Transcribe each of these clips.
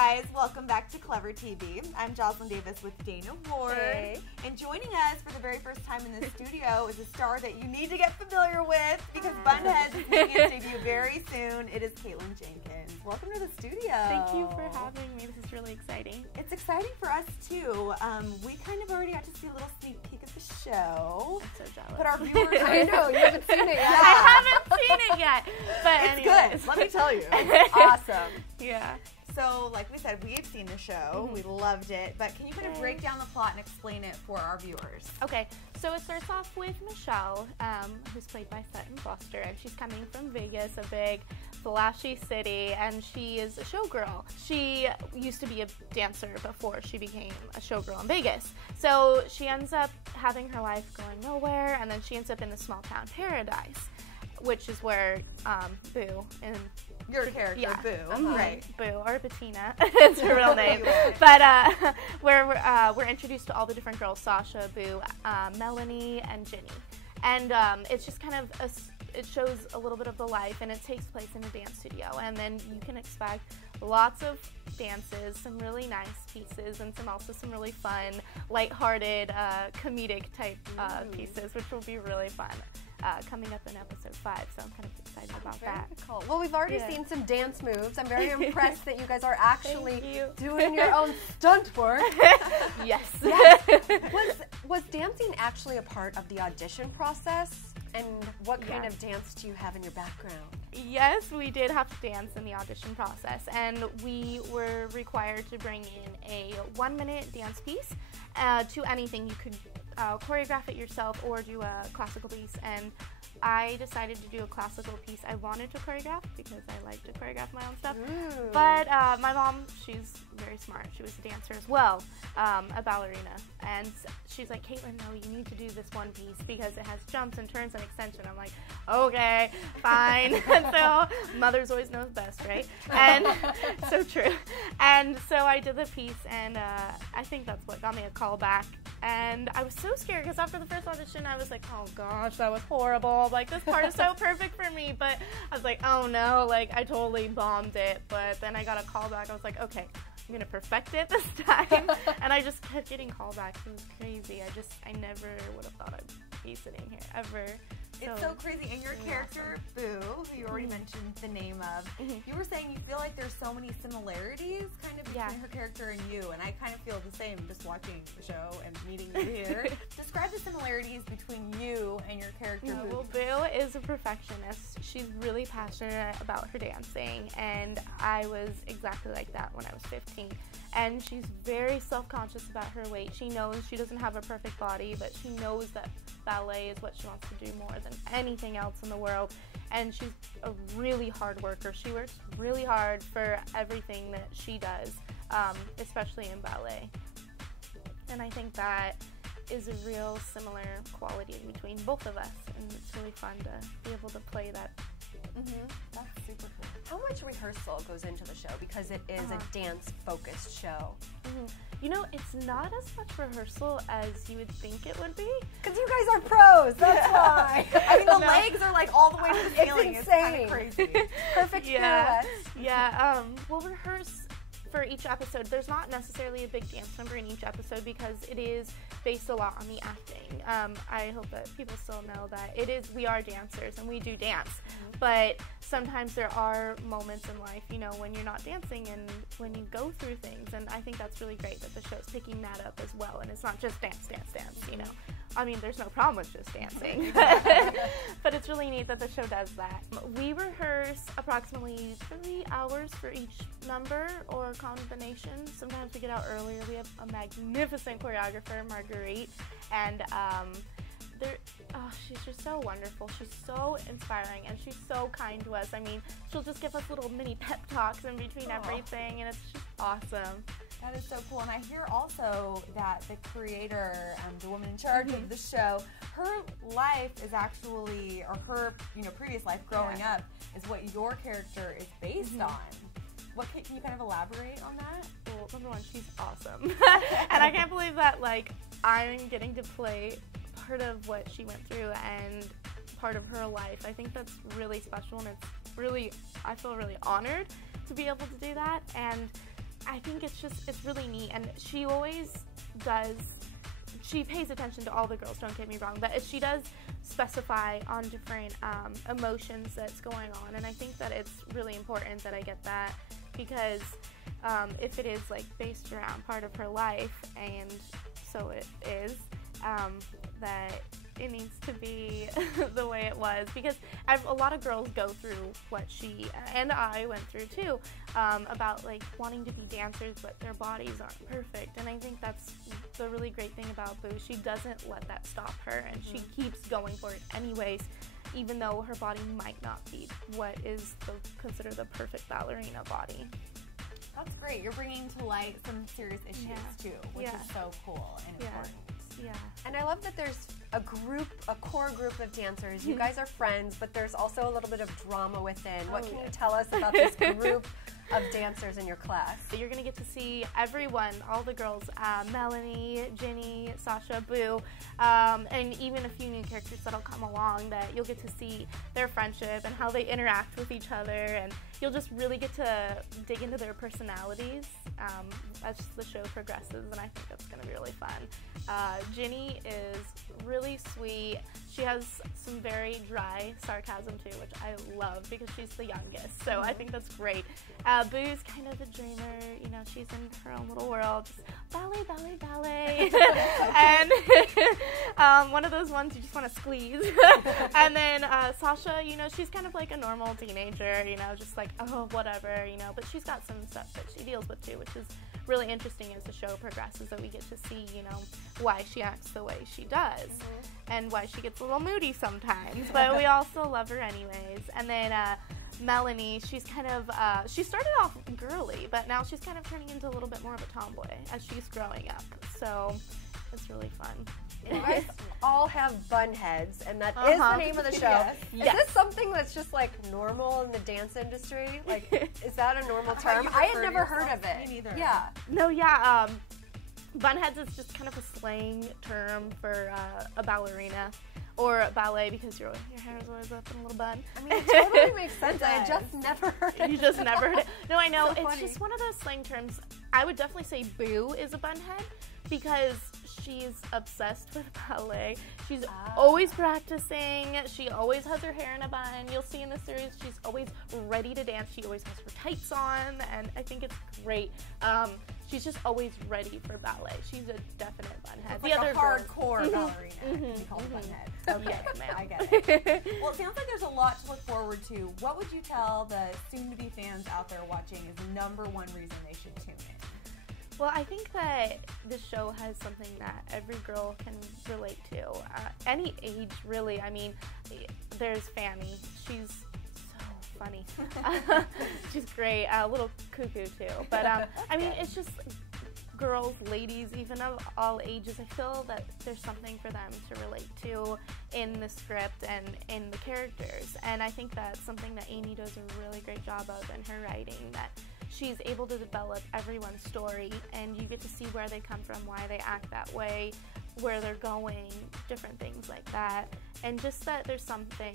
guys, welcome back to Clever TV. I'm Joslyn Davis with Dana Ward. Hey. And joining us for the very first time in the studio is a star that you need to get familiar with because Bunheads is making its debut very soon. It is Kaitlyn Jenkins. Welcome to the studio. Thank you for having me. This is really exciting. It's exciting for us too. We kind of already got to see a little sneak peek of the show. I'm so jealous. But our viewers I know, you haven't seen it yet. I haven't seen it yet. But It's anyways. good. Let me tell you. It's awesome. Yeah. So, like we said, we've seen the show. We loved it. But can you kind of break down the plot and explain it for our viewers? Okay, so it starts off with Michelle, who's played by Sutton Foster, and she's coming from Vegas, a big, flashy city, and she is a showgirl. She used to be a dancer before she became a showgirl in Vegas. So she ends up having her life going nowhere, and then she ends up in the small town paradise, which is where Boo and Your character, yeah. Boo. Right. Boo, or Bettina, it's her real name. But we're introduced to all the different girls, Sasha, Boo, Melanie, and Ginny. And it's just kind of, it shows a little bit of the life, and it takes place in a dance studio. And then you can expect lots of dances, some really nice pieces, and some really fun, lighthearted, comedic type pieces, which will be really fun. Coming up in episode 5, so I'm kind of excited about that. Cool. Well, we've already seen some dance moves. I'm very impressed that you guys are actually doing your own stunt work. Yes. Was dancing actually a part of the audition process? And what kind of dance do you have in your background? Yes, we did have to dance in the audition process, and we were required to bring in a 1-minute dance piece to anything. You could choreograph it yourself or do a classical piece, and I decided to do a classical piece. I wanted to choreograph because I like to choreograph my own stuff, but my mom, she's very smart. She was a dancer as well, a ballerina, and she's like, Kaitlyn, no, you need to do this one piece because it has jumps and turns and extension. I'm like, okay, fine. So mothers always knows best, right? And so true. And so I did the piece, and I think that's what got me a call back. And I was so scared because after the first audition, I was like, oh gosh, that was horrible. Like, this part is so perfect for me. But I was like, oh no, like, I totally bombed it. But then I got a call back. I was like, okay, I'm going to perfect it this time. And I just kept getting callbacks. It was crazy. I never would have thought I'd be sitting here ever. It's so crazy. And your character, Boo, who you already mentioned the name of, you were saying you feel like there's so many similarities kind of between her character and you, and I kind of feel the same just watching the show and meeting you here. Describe the similarities between you and your character, Boo. Well, Boo is a perfectionist. She's really passionate about her dancing, and I was exactly like that when I was 15. And she's very self-conscious about her weight. She knows she doesn't have a perfect body, but she knows that ballet is what she wants to do more than anything else in the world. And she's a really hard worker. She works really hard for everything that she does, especially in ballet. And I think that is a real similar quality between both of us, and it's really fun to be able to play that. That's super cool. How much rehearsal goes into the show because it is a dance-focused show? You know, it's not as much rehearsal as you would think it would be. Because you guys are pros, that's why. I mean, the legs are like all the way to the ceiling. It's It's kind of insane. crazy. Perfect pirouettes. Yeah, we'll rehearse for each episode. There's not necessarily a big dance number in each episode because it is based a lot on the acting. I hope that people still know that we are dancers and we do dance, but sometimes there are moments in life, you know, when you're not dancing and when you go through things, and I think that's really great that the show's picking that up as well, and it's not just dance, you know. I mean, there's no problem with just dancing, but it's really neat that the show does that. We rehearse approximately 3 hours for each number or combination. Sometimes we get out earlier. We have a magnificent choreographer, Marguerite, and she's just so wonderful. She's so inspiring, and she's so kind to us. I mean, she'll just give us little mini pep talks in between everything, and it's just awesome. That is so cool. And I hear also that the creator, the woman in charge of the show, her life is actually, or her previous life growing up, is what your character is based on. What can you kind of elaborate on that? Well, number one, she's awesome. And I can't believe that, like, I'm getting to play part of what she went through and part of her life. I think that's really special, and it's really, I feel really honored to be able to do that. And I think it's really neat, and she always does. She pays attention to all the girls, don't get me wrong, but she does specify on different emotions that's going on, and I think that it's really important that I get that, because if it is like based around part of her life, and so it is, that it needs to be the way it was, because a lot of girls go through what she and I went through too, about like wanting to be dancers but their bodies aren't perfect, and I think that's the really great thing about Boo. She doesn't let that stop her, and she keeps going for it anyways, even though her body might not be what is considered the perfect ballerina body. That's great. You're bringing to light some serious issues too, which is so cool and important. Yeah. And I love that there's a core group of dancers. You guys are friends, but there's also a little bit of drama within. What can you tell us about this group of dancers in your class? You're going to get to see everyone, all the girls, Melanie, Ginny, Sasha, Boo, and even a few new characters that'll come along that you'll get to see their friendship and how they interact with each other, and you'll just really get to dig into their personalities as the show progresses, and I think that's going to be really fun. Ginny is really sweet. She has some very dry sarcasm too, which I love because she's the youngest, so I think that's great. Boo's kind of the dreamer, you know, she's in her own little world, just ballet, ballet, ballet, and one of those ones you just want to squeeze. And then Sasha, you know, she's kind of like a normal teenager, you know, just like, oh, whatever, you know, but she's got some stuff that she deals with too, which is really interesting as the show progresses, that we get to see, you know, why she acts the way she does, and why she gets a little moody sometimes, but we also love her anyways. And then Melanie, she's kind of, she started off girly, but now she's kind of turning into a little bit more of a tomboy as she's growing up, so it's really fun. You guys all have Bunheads, and that is the name of the show. Is this something that's just like normal in the dance industry? Like, is that a normal term? I had never heard of it. Me neither. Yeah. No, Bunheads is just kind of a slang term for a ballerina. Or ballet, because your hair is always up in a little bun. I mean, it totally makes sense. I just never heard it. You just never heard it. No, I know. So it's just one of those slang terms. I would definitely say Boo is a bunhead, because she's obsessed with ballet. She's always practicing. She always has her hair in a bun. You'll see in the series, she's always ready to dance. She always has her tights on, and I think it's great. She's just always ready for ballet. She's a definite bunhead. It's like a hardcore ballerina. You call it bunhead. Okay, yes, ma'am. I get it. Well, it sounds like there's a lot to look forward to. What would you tell the soon-to-be fans out there watching is the #1 reason they should tune in? Well, I think that this show has something that every girl can relate to. Any age, really. I mean, there's Fanny. She's so funny. She's great. A little cuckoo, too. But, I mean, it's just girls, ladies, even of all ages. I feel that there's something for them to relate to in the script and in the characters. And I think that's something that Amy does a really great job of in her writing, that she's able to develop everyone's story, and you get to see where they come from, why they act that way, where they're going, different things like that. And just that there's something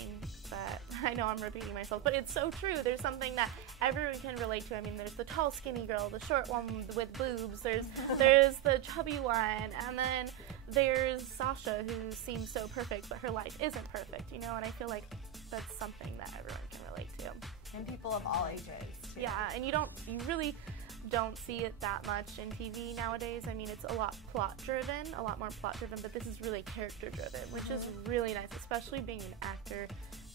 that, I know I'm repeating myself, but it's so true. There's something that everyone can relate to. I mean, there's the tall, skinny girl, the short one with boobs, there's the chubby one, and then there's Sasha, who seems so perfect, but her life isn't perfect, you know, and I feel like that's something that everyone can relate to. And people of all ages, too. Yeah, and you really don't see it that much in TV nowadays. I mean, it's a lot more plot driven, but this is really character driven, which is really nice, especially being an actor.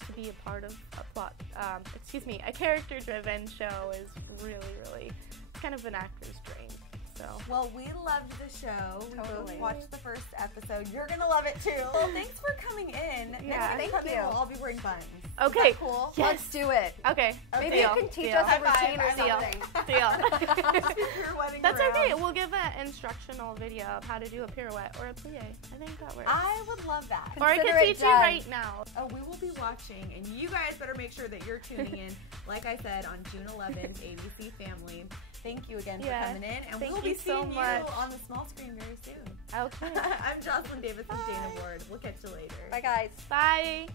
To be a part of a character driven show is really kind of an actor's dream. So. Well, we loved the show. We both watched the first episode. You're going to love it too. Well, thanks for coming in. Yeah, thank you. We'll all be wearing buns. Okay. Is that cool? Yes. Let's do it. Okay. Maybe you can teach us a routine or something. That's okay. We'll give an instructional video of how to do a pirouette or a plie. I think that works. I would love that. Or I can teach you right now. Oh, we will be watching, and you guys better make sure that you're tuning in, like I said, on June 11th, ABC Family. Thank you again for coming in, and we'll be seeing you on the small screen very soon. Okay. I'm Joslyn Davis Dana Ward. We'll catch you later. Bye, guys. Bye.